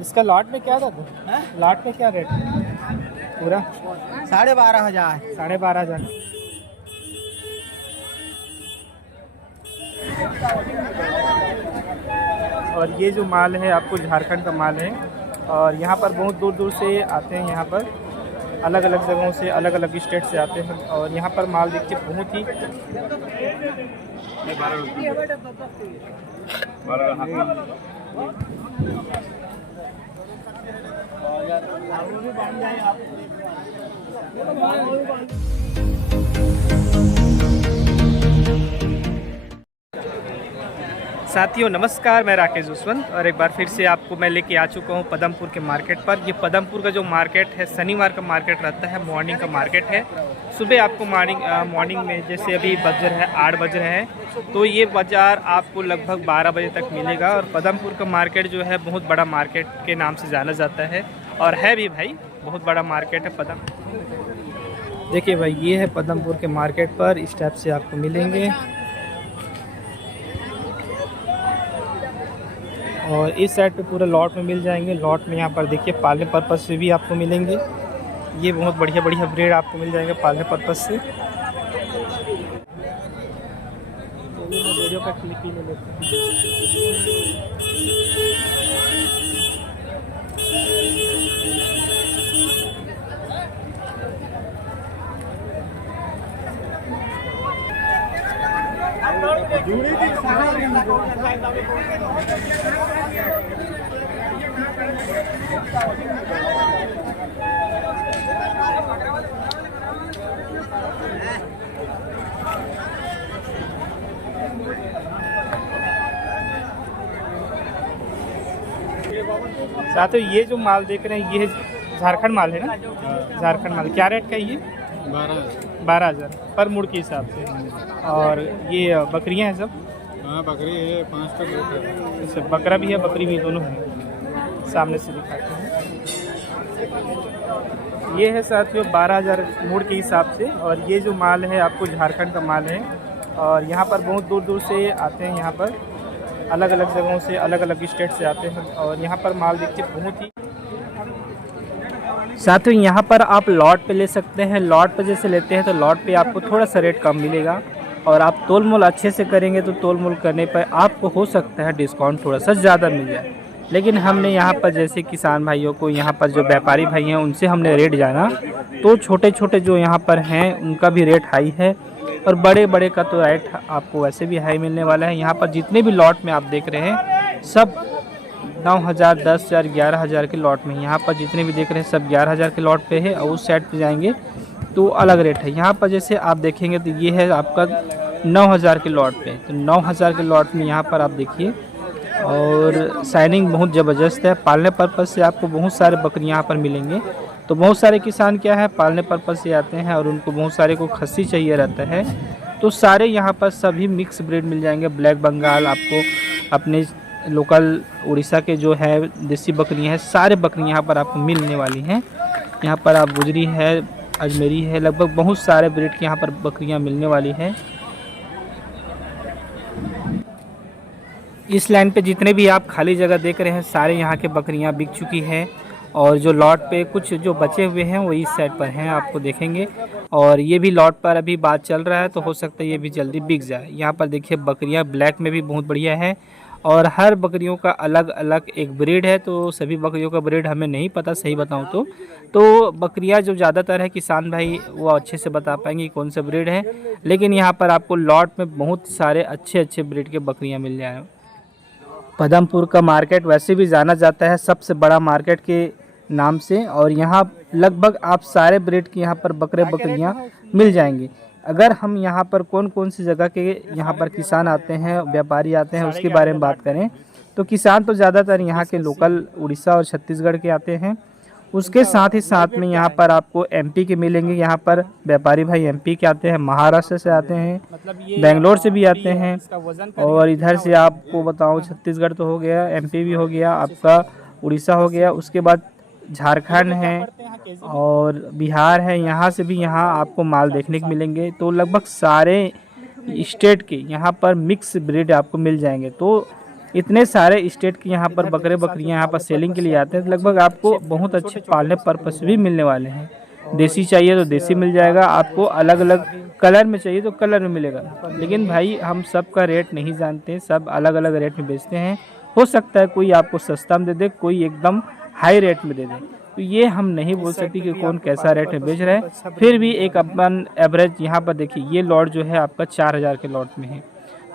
इसका लॉट में क्या था? लॉट में क्या रेट पूरा? 12,500। 12,500। और ये जो माल है आपको झारखंड का माल है, और यहाँ पर बहुत दूर दूर से आते हैं। यहाँ पर अलग अलग जगहों से, अलग अलग स्टेट से आते हैं। और यहाँ पर माल देखिए बहुत ही साथियों नमस्कार, मैं राकेश जसवंत और एक बार फिर से आपको मैं लेके आ चुका हूँ पदमपुर के मार्केट पर। ये पदमपुर का जो मार्केट है शनिवार का मार्केट रहता है, मॉर्निंग का मार्केट है। सुबह आपको मॉर्निंग में जैसे अभी बज रहा है 8 बज रहे हैं, तो ये बाज़ार आपको लगभग 12 बजे तक मिलेगा। और पदमपुर का मार्केट जो है बहुत बड़ा मार्केट के नाम से जाना जाता है, और है भी भाई बहुत बड़ा मार्केट है पदम। देखिए भाई, ये है पदमपुर के मार्केट पर, इस टाइप से आपको मिलेंगे। और इस साइड पे पूरा लॉट में मिल जाएंगे। लॉट में यहाँ पर देखिए पालने पर्पज़ से भी आपको मिलेंगे। ये बहुत बढ़िया बढ़िया ब्रीड आपको मिल जाएंगे पालने पर्पज़ से। तो वीडियो का क्लिक ही ले लेते हैं। साथियों ये जो माल देख रहे हैं ये झारखंड माल है ना? झारखंड माल क्या रेट का है ये? 12,000 पर मुड़ के हिसाब से। और ये बकरियां हैं सब? हाँ बकरी है, 5 तक है। अच्छा, बकरा भी है बकरी भी, दोनों है। सामने से दिखाते हैं। ये है साथियों 12,000 मुड़ के हिसाब से। और ये जो माल है आपको झारखंड का माल है, और यहाँ पर बहुत दूर दूर से आते हैं। यहाँ पर अलग अलग जगहों से, अलग अलग स्टेट से आते हैं। और यहाँ पर माल देखिए बहुत ही साथियों, यहाँ पर आप लॉट पे ले सकते हैं। लॉट पे जैसे लेते हैं तो लॉट पे आपको थोड़ा सा रेट कम मिलेगा, और आप तोल मोल अच्छे से करेंगे तो तोल मोल करने पर आपको हो सकता है डिस्काउंट थोड़ा सा ज़्यादा मिल जाए। लेकिन हमने यहाँ पर जैसे किसान भाइयों को, यहाँ पर जो व्यापारी भाई हैं उनसे हमने रेट जाना, तो छोटे छोटे जो यहाँ पर हैं उनका भी रेट हाई है, और बड़े बड़े का तो रेट आपको वैसे भी हाई मिलने वाला है। यहाँ पर जितने भी लॉट में आप देख रहे हैं सब 9,000, 10,000, 11,000 के लॉट में। यहाँ पर जितने भी देख रहे हैं सब 11,000 के लॉट पे है, और उस साइड पे जाएंगे तो अलग रेट है। यहाँ पर जैसे आप देखेंगे तो ये है आपका 9,000 के लॉट पे। तो 9,000 के लॉट में यहाँ पर आप देखिए, और शाइनिंग बहुत ज़बरदस्त है। पालने पर्पज़ से आपको बहुत सारे बकरी यहाँ पर मिलेंगे। तो बहुत सारे किसान क्या है पालने पर्पज़ से आते हैं, और उनको बहुत सारे को खस्सी चाहिए रहता है। तो सारे यहाँ पर सभी मिक्स ब्रीड मिल जाएंगे। ब्लैक बंगाल, आपको अपने लोकल उड़ीसा के जो है देसी बकरियां हैं, सारे बकरियां यहाँ पर आपको मिलने वाली हैं। यहाँ पर आप गुजरी है, अजमेरी है, लगभग बहुत सारे ब्रीड की यहाँ पर बकरियां मिलने वाली हैं। इस लाइन पे जितने भी आप खाली जगह देख रहे हैं सारे यहाँ के बकरियां बिक चुकी हैं, और जो लॉट पे कुछ जो बचे हुए हैं वो इस साइड पर हैं, आपको देखेंगे। और ये भी लॉट पर अभी बात चल रहा है, तो हो सकता है ये भी जल्दी बिक जाए। यहाँ पर देखिए बकरियाँ ब्लैक में भी बहुत बढ़िया है, और हर बकरियों का अलग अलग एक ब्रीड है। तो सभी बकरियों का ब्रीड हमें नहीं पता, सही बताऊं तो बकरियां जो ज़्यादातर है किसान भाई वो अच्छे से बता पाएंगे कौन सा ब्रीड है। लेकिन यहाँ पर आपको लॉट में बहुत सारे अच्छे अच्छे ब्रीड के बकरियां मिल जाए। पदमपुर का मार्केट वैसे भी जाना जाता है सबसे बड़ा मार्केट के नाम से, और यहाँ लगभग आप सारे ब्रीड की यहाँ पर बकरियाँ मिल जाएंगी। अगर हम यहाँ पर कौन कौन सी जगह के यहाँ पर किसान आते हैं, व्यापारी आते हैं, उसके बारे में बात करें तो किसान तो ज़्यादातर यहाँ के लोकल उड़ीसा और छत्तीसगढ़ के आते हैं। उसके साथ ही साथ में यहाँ पर आपको एमपी के मिलेंगे। यहाँ पर व्यापारी भाई एमपी के आते हैं, महाराष्ट्र से आते हैं, बेंगलोर से भी आते हैं, और इधर से आपको बताऊँ छत्तीसगढ़ तो हो गया, एमपी भी हो गया, आपका उड़ीसा हो गया, उसके बाद झारखंड है और बिहार है। यहाँ से भी यहाँ आपको माल देखने को मिलेंगे। तो लगभग सारे स्टेट के यहाँ पर मिक्स ब्रीड आपको मिल जाएंगे। तो इतने सारे स्टेट के यहाँ पर बकरे बकरियाँ यहाँ पर सेलिंग के लिए आते हैं, तो लगभग आपको बहुत अच्छे पालने पर्पस भी मिलने वाले हैं। देसी चाहिए तो देसी मिल जाएगा, आपको अलग अलग कलर में चाहिए तो कलर में मिलेगा। लेकिन भाई हम सब का रेट नहीं जानते, सब अलग अलग रेट में बेचते हैं। हो सकता है कोई आपको सस्ता में दे दे, कोई एकदम हाई रेट में दे दे, तो ये हम नहीं बोल सकते कि कौन कैसा रेट में बेच रहा है। फिर भी एक अपन एवरेज यहाँ पर देखिए, ये लॉट जो है आपका 4000 के लॉट में है।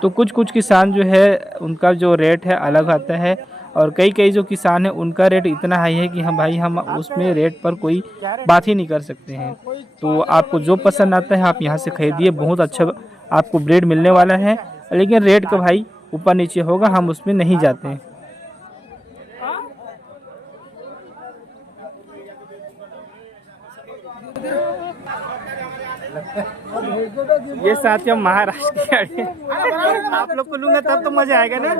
तो कुछ कुछ किसान जो है उनका जो रेट है अलग आता है, और कई कई जो किसान है उनका रेट इतना हाई है कि हम भाई हम उसमें रेट पर कोई बात ही नहीं कर सकते हैं। तो आपको जो पसंद आता है आप यहाँ से खरीदिए, बहुत अच्छा आपको ब्रीड मिलने वाला है। लेकिन रेट का भाई ऊपर नीचे होगा, हम उसमें नहीं जाते हैं। ये साथियों महाराष्ट्र की गाड़ी है। आप लोग को लूंगा तब तो मजा आएगा ना।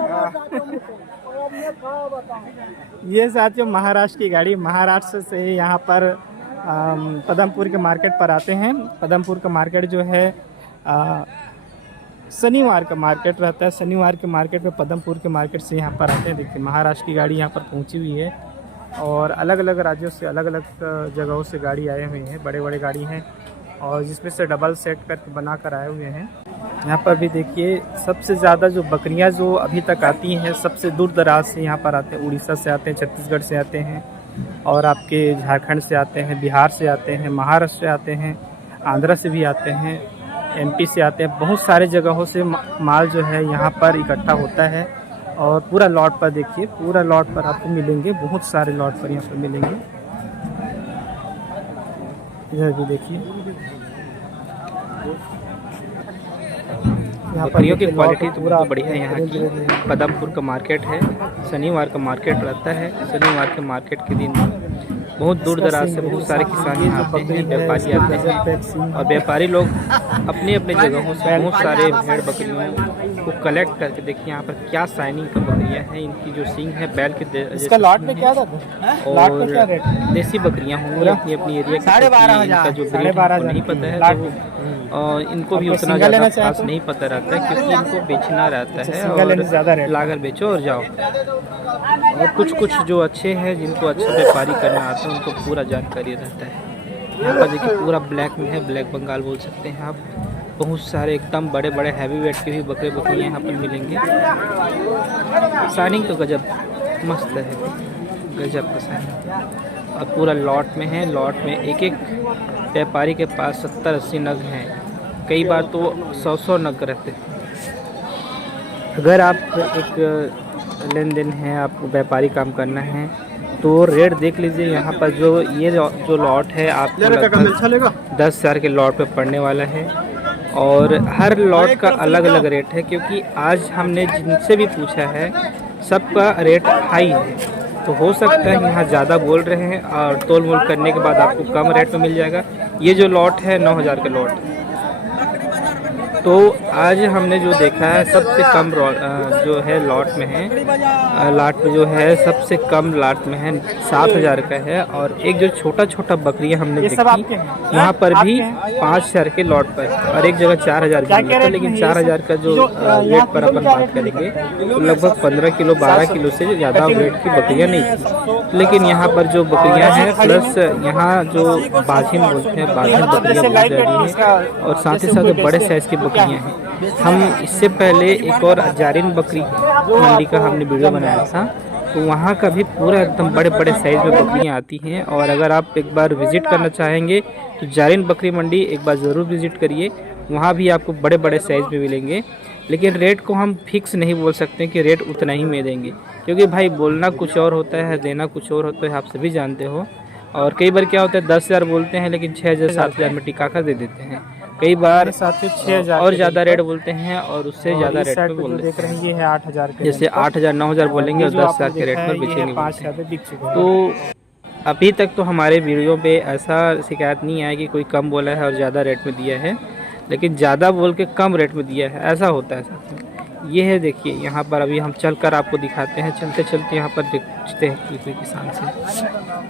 ये साथियों महाराष्ट्र की गाड़ी, महाराष्ट्र से यहाँ पर पदमपुर के मार्केट पर आते हैं। पदमपुर का मार्केट जो है शनिवार का मार्केट रहता है। शनिवार के मार्केट में पदमपुर के मार्केट से यहाँ पर आते हैं। देखिए महाराष्ट्र की गाड़ी यहाँ पर पहुँची हुई है, और अलग अलग राज्यों से अलग अलग जगहों से गाड़ी आए हुए हैं। बड़े बड़े गाड़ी हैं, और जिसमें से डबल सेट करके बना कर आए हुए हैं। यहाँ पर भी देखिए सबसे ज़्यादा जो बकरियाँ जो अभी तक आती हैं, सबसे दूर दराज से यहाँ पर आते हैं। उड़ीसा से आते हैं, छत्तीसगढ़ से आते हैं, और आपके झारखंड से आते हैं, बिहार से आते हैं, महाराष्ट्र से आते हैं, आंध्र से भी आते हैं, एमपी से आते हैं। बहुत सारे जगहों से माल जो है यहाँ पर इकट्ठा होता है। और पूरा लॉट पर देखिए, पूरा लॉट पर आपको मिलेंगे, बहुत सारे लॉट पर यहाँ पर मिलेंगे। इधर भी देखिए, बकरियों की क्वालिटी तो पूरा बढ़िया है यहाँ की। पदमपुर का मार्केट है, शनिवार का मार्केट रहता है। शनिवार के मार्केट के दिन बहुत दूर दराज से बहुत सारे किसान यहाँ आते हैं, व्यापारी आते हैं, और व्यापारी लोग अपने अपने जगहों से बहुत सारे भेड़ बकरियों को कलेक्ट करके, देखिए यहाँ पर क्या शाइनिंग का बकरियाँ हैं। इनकी जो सींग है बैल के इसका लॉट में क्या था? और देसी बकरियाँ होंगी अपनी अपनी एरिया की। इनका जो ब्रीड है नहीं पता है, तो इनको भी उतना ज़्यादा खास नहीं पता रहता है, क्योंकि इनको बेचना रहता है और लाकर बेचो और जाओ। और कुछ कुछ जो अच्छे हैं, जिनको अच्छा व्यापारी करना आता है, उनको पूरा जानकारी रहता है। यहाँ पर देखिए पूरा ब्लैक में है, ब्लैक बंगाल बोल सकते हैं आप। बहुत सारे एकदम बड़े बड़े हैवी वेट के भी बकरे बकरियाँ यहाँ पर मिलेंगे। शाइनिंग तो गजब मस्त है, गजब का शाइनिंग। और पूरा लॉट में है। लॉट में एक एक व्यापारी के पास 70-80 नग हैं, कई बार तो 100-100 नग रहते हैं। अगर आप एक लेन देन है, आपको व्यापारी काम करना है, तो रेट देख लीजिए। यहाँ पर जो ये जो लॉट है आपको लगभग 10,000 के लॉट पे पड़ने वाला है, और हर लॉट का अलग अलग रेट है। क्योंकि आज हमने जिनसे भी पूछा है सबका रेट हाई है, तो हो सकता है यहाँ ज़्यादा बोल रहे हैं, और तोल मोल करने के बाद आपको कम रेट में मिल जाएगा। ये जो लॉट है 9,000 का लॉट, तो आज हमने जो देखा है सबसे कम जो है लॉट में है, लॉट में जो है सबसे कम लॉट में है 7,000 का है। और एक जो छोटा छोटा बकरियां हमने देखी यहाँ पर भी 5,000 के लॉट पर, और एक जगह 4,000 की मिलता है। लेकिन 4,000 का जो वेट पर अपन बात करेंगे तो लगभग 15 किलो 12 किलो से ज़्यादा वेट की बकरियाँ नहीं थी। लेकिन यहाँ पर जो बकरियाँ हैं, प्लस यहाँ जो बाजिन बोलते हैं, बाजिन बकरियाँ बहुत ज़्यादा है, और साथ ही साथ बड़े साइज़ की बकरियाँ हैं। हम इससे पहले एक और जारिन बकरी मंडी का हमने वीडियो बनाया था, तो वहाँ का भी पूरा एकदम बड़े बड़े साइज़ में बकरियाँ आती हैं। और अगर आप एक बार विज़िट करना चाहेंगे तो जारिन बकरी मंडी एक बार ज़रूर विज़िट करिए, वहाँ भी आपको बड़े बड़े साइज़ में मिलेंगे। लेकिन रेट को हम फिक्स नहीं बोल सकते कि रेट उतना ही में देंगे, क्योंकि भाई बोलना कुछ और होता है, देना कुछ और होता है, आप सभी जानते हो। और कई बार क्या होता है 10,000 बोलते हैं, लेकिन 6,000 7,000 में टिका कर दे देते हैं। कई बार 6,000 और ज़्यादा रेट बोलते हैं, और उससे ज़्यादा रेट पे बोल देते हैं। ये है 8,000 के, जैसे 8,000 9,000 बोलेंगे और 10,000 के रेट पर बेचेंगे। तो अभी तक तो हमारे वीडियो पे ऐसा शिकायत नहीं आया कि कोई कम बोला है और ज़्यादा रेट में दिया है, लेकिन ज़्यादा बोल के कम रेट में दिया है, ऐसा होता है साथ। ये है देखिए, यहाँ पर अभी हम चल कर आपको दिखाते हैं। चलते चलते यहाँ पर पूछते हैं कोई किसान से।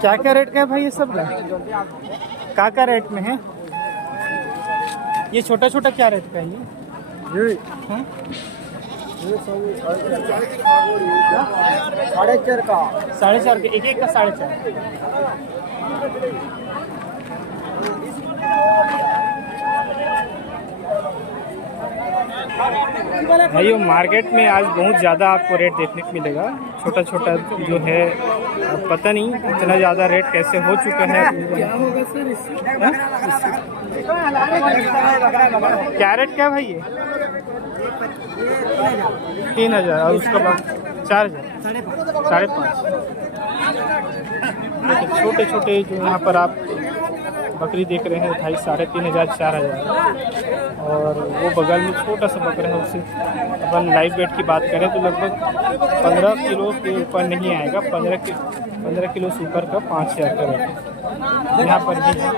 क्या क्या रेट का है भाई ये सब क्या रेट में है? ये छोटा छोटा क्या रेट का है ये? हाँ? 4.5 का 4.5 के एक का 4.5। भाइयों मार्केट में आज बहुत ज़्यादा आपको रेट देखने को मिलेगा। छोटा छोटा जो है पता नहीं इतना ज़्यादा रेट कैसे हो चुका है। क्या रेट क्या भाई ये? 3,000 और उसका बाद 4,000 5,500। छोटे छोटे जो यहाँ पर आप बकरी देख रहे हैं भाई 3,500 4,000। और वो बगल में छोटा सा बकरा है उससे अपन लाइव वेट की बात करें तो लगभग 15 किलो के ऊपर नहीं आएगा। 15 किलो से ऊपर का 5,000 का रेट यहाँ पर भी है।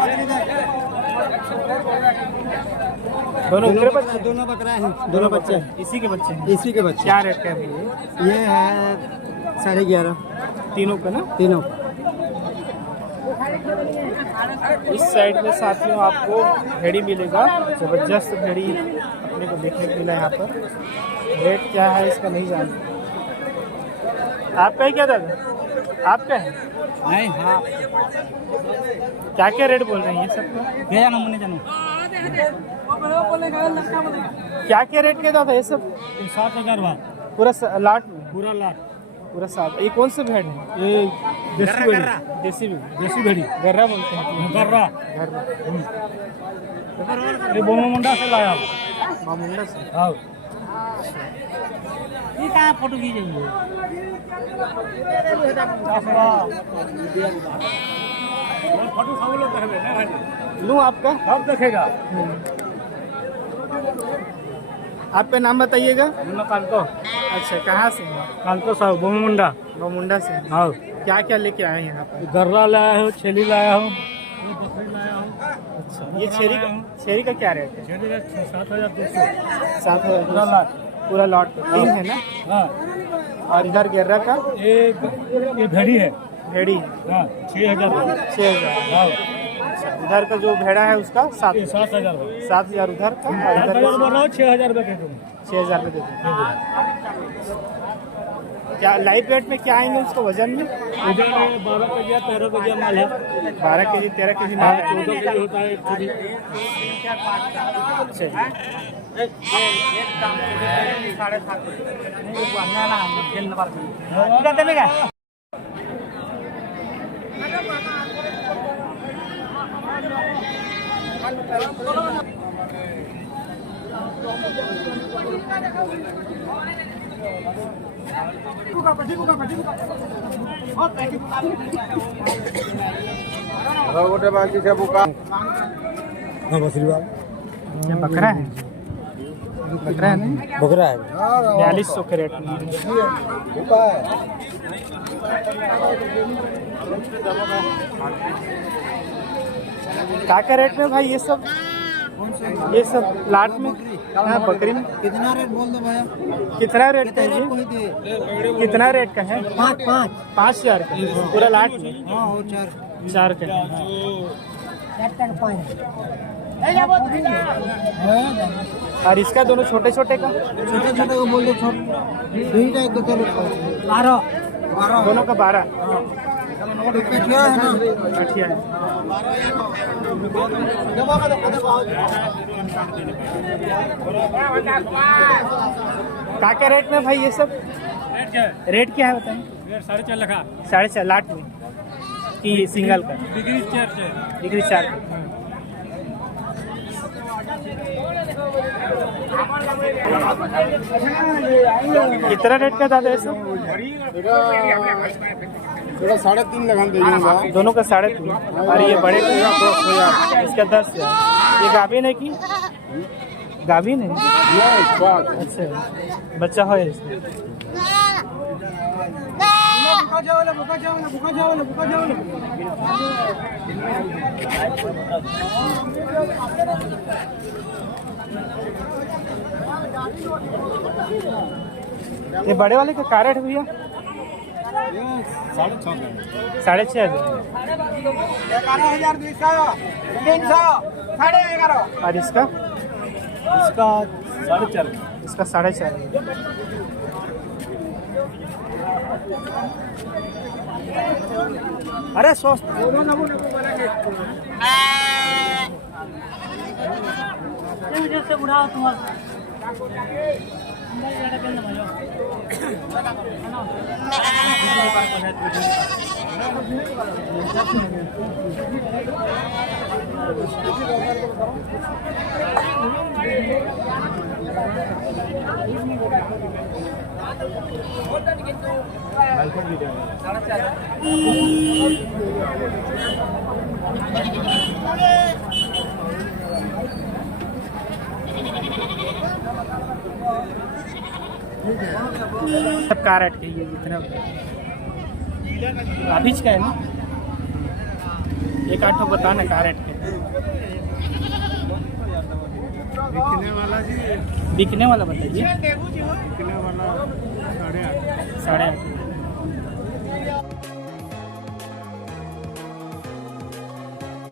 दोनों बच्चे दोनों बकरा है, दोनों बच्चे हैं। इसी के बच्चे हैं? इसी के बच्चे। क्या रेट का है भैया? ये है 11.5 तीनों का ना? तीनों। इस साइड में साथियों आपको भेड़ी मिलेगा, जबरदस्त भेड़ी अपने को देखने को मिला यहाँ पर। रेट क्या है इसका नहीं जानते। आपका ही क्या दादा? आपका है? नहीं, हाँ क्या क्या रेट बोल रहे हैं ये सब? जानो मुन्ने जानो। क्या क्या रेट के दादा ये सब? 7,000 पूरा लाट में? पूरा लाख। पूरा 7। ये कौन सा भेड़ है? ये देसी भेड़ी। देसी भेड़ी गर्रा बोलते हैं। गर्रा। ये बोमुंडा से लाया हूँ। मामुंडा से? हाँ। ये कहाँ फोटो खींचेंगे? लूँ आपका? सब देखेगा। आपका नाम बताइएगा। कांतो। अच्छा, कहाँ से हैं? कांतो साहब बोमुंडा। मुंडा से। हाँ। क्या क्या लेके आए हैं यहाँ पर? गर्रा लाया हूँ, छेली लाया हूँ, ये बकरी लाया हूँ। अच्छा, ये छेरी का क्या रेट है? छेली का 7,200। 7,000 पूरा लाख। पूरा लॉट 3 है ना? हाँ। और इधर गेर्रा का? ये भेड़ी है। भेड़ी हाँ, 6,000। 6,000। हाँ। इधर का जो भेड़ा है उसका 7,000। 7,000 उधर का, और इधर 7,000 बोल रहा हूँ, 6,000 रुपये दे दूँगा। 6,000 रुपये दे दो। क्या लाइट वेट में क्या आएंगे उसको वजन में? वजन में 12 केजी 13 केजी माल है। 12 केजी 13 केजी माल है। 14 केजी होता है एक केजी। गोटे बाकी से बुका ये बकरा है? बकरा है नहीं? बकरा है। 4200 के रेट में। क्या रेट में भाई ये सब? ये सब लाट में? हाँ, बकरी में। कितना रेट बोल दो भैया? कितना रेट का है ये? कितना रेट का है? 5,000 का पूरा लाट में? हाँ, हो 4 का। और इसका दोनों छोटे छोटे का? छोटे छोटे को बोल दो। छोटे को 12 दोनों का 12। कठिया है ना? कठिया है। क्या रेट में भाई ये सब? रेट क्या है बताइए? 4.5 लाख। 4.5 लाख में कि सिंगल का? डिग्री 4 का। कितना रेट का दादा है सब? थोड़ा 3.5 लगान देगा। दोनों का 3.5 और ये बड़े का इसका 10 है। ये गाभिन है कि गाभिन है? अच्छा बच्चा है इसमें। ये बड़े वाले का कैरेट भैया 6,500 और इसका 4.5 अरे स्वस्थ से उड़ाओ तुम्हारा सब कैरेट के ये जितना अभी का है ना 1-8 बताना कैरेट के बिकने वाला बताइए। बिकने वाला 8.5